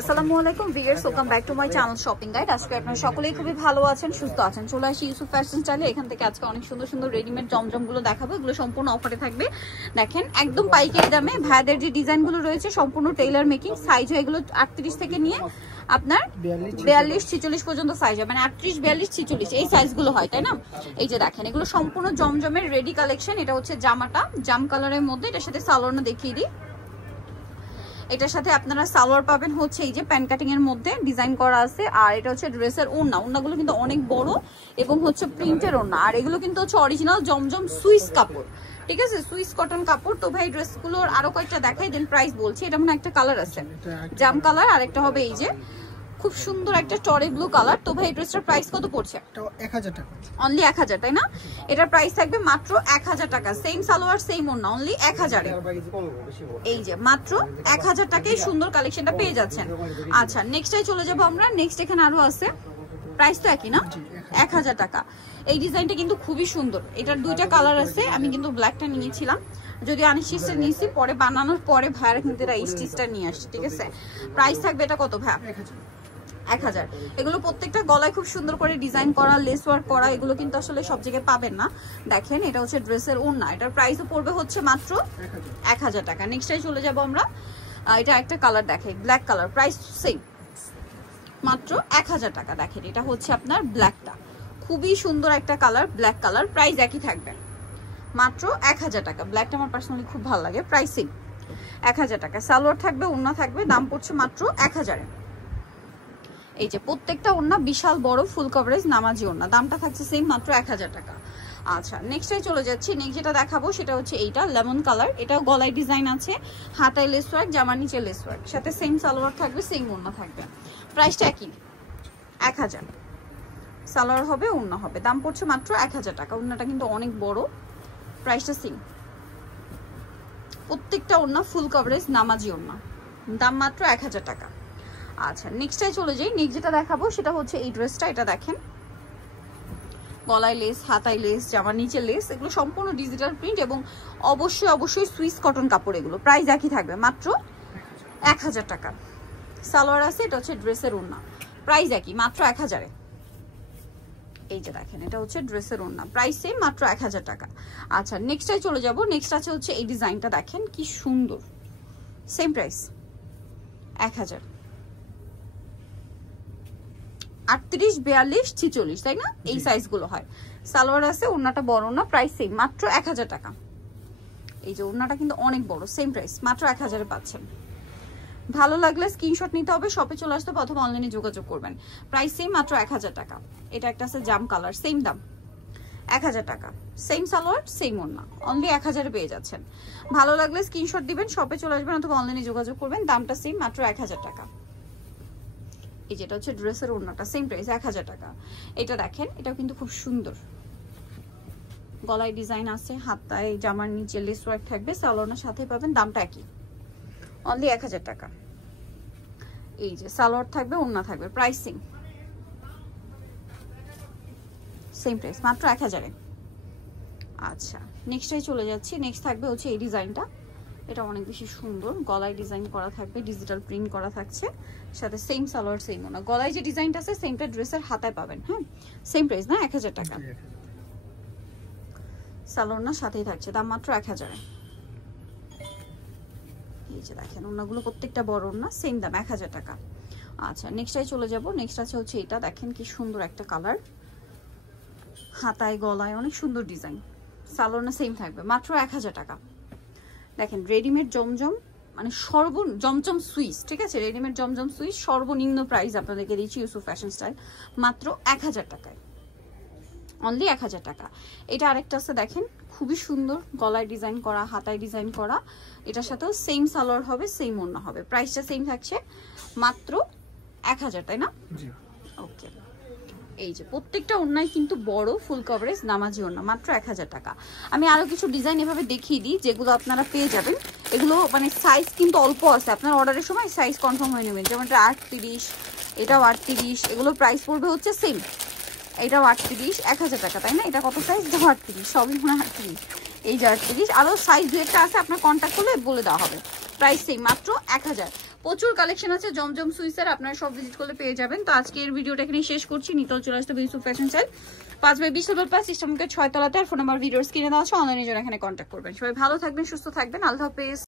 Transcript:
আসসালামু আলাইকুম viewers, welcome back to my channel shopping guide. আজকে আপনারা সকলেই খুবই ভালো আছেন, সুস্থ আছেন। চলে আসি ইউসুফ ফ্যাশন স্টাইলে। এখান থেকে আজকে অনেক সুন্দর সুন্দর রেডিমেড জমজমগুলো দেখাবো। এগুলো সম্পূর্ণ অফারে থাকবে। দেখেন একদম পাইকারি দামে ভাইদের যে ডিজাইনগুলো রয়েছে সম্পূর্ণ টেইলার মেকিং। সাইজ এগুলো 38 থেকে নিয়ে আপনার 42-46 পর্যন্ত সাইজ হয়, মানে 38-42-46 এই সাইজগুলো হয়, তাই না? এই যে দেখেন এগুলো সম্পূর্ণ জমজমের রেডি কালেকশন। এটা হচ্ছে জামাটা জাম কালারের মধ্যে, এটার সাথে সালোয়ারটা দেখিয়ে দিই। এটার সাথে আপনারা সালোয়ার পাবেন হচ্ছে এই যে প্যান্ট কাটিং এর মধ্যে ডিজাইন করা আছে। আর এটা হচ্ছে ড্রেসের ওড়না। ওড়নাগুলো কিন্তু অনেক বড় এবং হচ্ছে প্রিন্টের ওড়না। আর এগুলো কিন্তু হচ্ছে অরিজিনাল জমজম সুইস কাপড়, ঠিক আছে, সুইস কটন কাপড়। তো ভাই ড্রেসগুলোর আরো কয়েকটা দেখাই, দেন প্রাইস বলছি। এটা মানে একটা কালার আছে জাম কালার, আর একটা হবে এই যে খুব সুন্দর একটা টরে ব্লু কালার। তো ভাই ড্রেসটার প্রাইস কত পড়ছে? 1000 টাকা, অনলি 1000, তাই না? এটার প্রাইস থাকবে মাত্র 1000 টাকা। সেম সালোয়ার সেম ওড়না, অনলি 1000 এ। এই যে মাত্র 1000 টাকায় সুন্দর কালেকশনটা পেয়ে যাচ্ছেন। আচ্ছা নেক্সটে চলে যাব আমরা। নেক্সট এখানে আরো আছে, প্রাইস তো একই না, 1000 টাকা। এই ডিজাইনটা কিন্তু খুবই সুন্দর। এটার দুইটা কালার আছে, আমি কিন্তু ব্ল্যাকটা নিয়েছিলাম, যদি আনস্টিচটা নিয়েছি, পরে বানানোর পরে ভাইয়ারা কিন্তু এটা স্টিচটা নিয়ে আসছে, ঠিক আছে? প্রাইস থাকবে এটা কত ভাইয়া? 1000। এগুলো প্রত্যেকটা গলায় খুব সুন্দর করে ডিজাইন করা, লেস ওয়ার্ক করা। এগুলো কিন্তু আসলে সব জায়গায় পাবেন না। দেখেন এটা হচ্ছে ড্রেসের ওড়না। এটার প্রাইসও পড়বে হচ্ছে মাত্র 1000 টাকা। নেক্সটে চলে যাব আমরা। এটা একটা কালার দেখাই, ব্ল্যাক কালার, প্রাইস সেম, মাত্র 1000 টাকা। দেখেন এটা হচ্ছে আপনার ব্ল্যাকটা, খুবই সুন্দর একটা কালার, ব্ল্যাক কালার। প্রাইস একই থাকবে, মাত্র 1000 টাকা। ব্ল্যাকটা আমার পার্সোনালি খুব ভালো লাগে। প্রাইস সেম, 1000 টাকা। সালোয়ার থাকবে, ওড়না থাকবে, দাম পড়ছে মাত্র 1000 এ। এই যে প্রত্যেকটা ওড়না বিশাল বড় ফুল কভারেজ নামাজি ওড়না, দামটা থাকছে সেম, মাত্র 1000 টাকা। আচ্ছা নেক্সটে চলে যাচ্ছি। নেক্সট যেটা দেখাবো সেটা হচ্ছে এইটা লেমন কালার। এটাও গলায় ডিজাইন আছে, হাতায় লেস ওয়ার্ক, জামার নিচে লেস ওয়ার্ক, সাথে সেম সালোয়ার থাকবে, সেম ওড়না থাকবে। প্রাইসটা একই, 1000। সালোয়ার হবে, ওড়না হবে, দাম পড়ছে মাত্র 1000 টাকা। ওড়নাটা কিন্তু অনেক বড়, প্রাইসটা সেম। প্রত্যেকটা ওড়না ফুল কভারেজ নামাজি ওড়না, দাম মাত্র 1000 টাকা। আচ্ছা নেক্সটে চলে যাই। নেক্সট যেটা দেখাবো সেটা হচ্ছে এই ড্রেসটা। এটা দেখেন গলায় লেস, হাতায় লেস, জামার নিচে লেস, এগুলো সম্পূর্ণ ডিজিটাল প্রিন্ট এবং অবশ্যই অবশ্যই সুইস কটন কাপড়। এগুলো প্রাইস একই থাকবে, মাত্র 1000 টাকা। সালোয়ার আছে, এটা হচ্ছে ড্রেসের ওড়না, প্রাইস একই, মাত্র 1000 এ। এই যে দেখেন এটা হচ্ছে ড্রেসের ওড়না, প্রাইস সেম, মাত্র 1000 টাকা। আচ্ছা নেক্সটে চলে যাব। নেক্সট আছে হচ্ছে এই ডিজাইনটা, দেখেন কি সুন্দর, সেম প্রাইস 1000। 38-42-46, তাই না? এই সাইজগুলো হয়। সালোয়ার আছে, ওড়নাটা বড় না, প্রাইস সেম, মাত্র 1000 টাকা। এই যে ওড়নাটা কিন্তু অনেক বড়, সেম প্রাইস, মাত্র 1000 এ পাচ্ছেন। ভালো লাগলে স্ক্রিনশট নিতে হবে, শপে চলে আসতে হবে অথবা অনলাইনে যোগাযোগ করবেন। প্রাইস সেম, মাত্র 1000 টাকা। এটা একটা আছে জাম কালার, সেম দাম 1000 টাকা। সেম সালোয়ার সেম ওড়না, অনলি 1000 এ পেয়ে যাচ্ছেন। ভালো লাগলে স্ক্রিনশট দিবেন, শপে চলে আসবেন অথবা অনলাইনে যোগাযোগ করবেন। দামটা সেম, মাত্র 1000 টাকা। এই যেটা হচ্ছে ড্রেসের ওড়নাটা, সেম প্রাইস 1000 টাকা। এটা দেখেন এটাও কিন্তু খুব সুন্দর, গলায় ডিজাইন আছে, হাতায় জামার নিচে লেস ওয়ার্ক থাকবে, সালোয়ারের সাথে পাবেন, দামটা একই, অনলি 1000 টাকা। এই যে সালোয়ার থাকবে, ওড়না থাকবে, প্রাইস সেম, সেম প্রাইস, মাত্র 1000 এ। আচ্ছা নেক্সটে চলে যাচ্ছি। নেক্সট থাকবে হচ্ছে এই ডিজাইনটা। এটা অনেক বেশি সুন্দর, গলায় ডিজাইন করা থাকবে, ডিজিটাল প্রিন্ট করা থাকছে, সাথে সেম সালোয়ার সেম ওড়না। গলায় যে ডিজাইনটা আছে সেমটা ড্রেসের হাতায় পাবেন। হ্যাঁ সেম প্রাইস না, 1000 টাকা। সালোয়ার না সাথেই থাকছে, দাম মাত্র 1000 এ। এই যে দেখেন ওড়নাগুলো প্রত্যেকটা বড় ওড়না, সেম দাম 1000 টাকা। আচ্ছা নেক্সটে চলে যাব। নেক্সট আছে হচ্ছে এটা, দেখেন কি সুন্দর একটা কালার, হাতায় গলায় অনেক সুন্দর ডিজাইন, সালোয়ার না সেম থাকবে, মাত্র 1000 টাকা। দেখেন রেডিমেড জমজম, মানে জমজম সুইস, ঠিক আছে, রেডিমেড জমজম সুইস সর্বনিম্ন প্রাইস আপনাদেরকে দিচ্ছি ইউসুফ ফ্যাশন স্টাইল, মাত্র 1000 টাকায়, অনলি 1000 টাকা। এটা আরেকটা আছে দেখেন, খুবই সুন্দর, গলায় ডিজাইন করা, হাতায় ডিজাইন করা, এটার সাথেও সেম সালোয়ার হবে, সেম ওড়না হবে, প্রাইসটা সেম থাকছে, মাত্র 1000, তাই না? ওকে। এই যে প্রত্যেকটা ওড়নায় কিন্তু বড় ফুল কভারেজ নামাজি ওড়না, মাত্র 1000 টাকা। আমি আরো কিছু ডিজাইন এভাবে দেখিয়ে দিই যেগুলো আপনারা পেয়ে যাবেন। এগুলো মানে সাইজ কিন্তু অল্প আছে, আপনার অর্ডারের সময় সাইজ কনফার্ম হয়ে নেবেন। যেমন এটা 38, এটাও 38, এগুলো প্রাইস পড়বে হচ্ছে সেম। এটাও 38, 1000 টাকা, তাই না? এটা কত সাইজ? 38, সবই মনে হয় 38। এই যে 38, আরো সাইজ দু একটা আছে, আপনার কন্ট্যাক্ট করলে বলে দেওয়া হবে। প্রাইস সেম, মাত্র 1000। প্রচুর কালেকশন আছে জমজম সুইসের, আপনারা সব ভিজিট করলে পেয়ে যাবেন। তো আজকের ভিডিওটা এখানে শেষ করছি। নিতল চলে আসতে Yusuf fashion style 5/20 level plus সিস্টেমকে 6 তলাতে। আর ফোন নাম্বার ভিডিওর স্ক্রিনে দেওয়া আছে, অনলাইনে জন্য এখানে কন্ট্যাক্ট করবেন। সবাই ভালো থাকবেন, সুস্থ থাকবেন, আল্লাহ হাফেজ।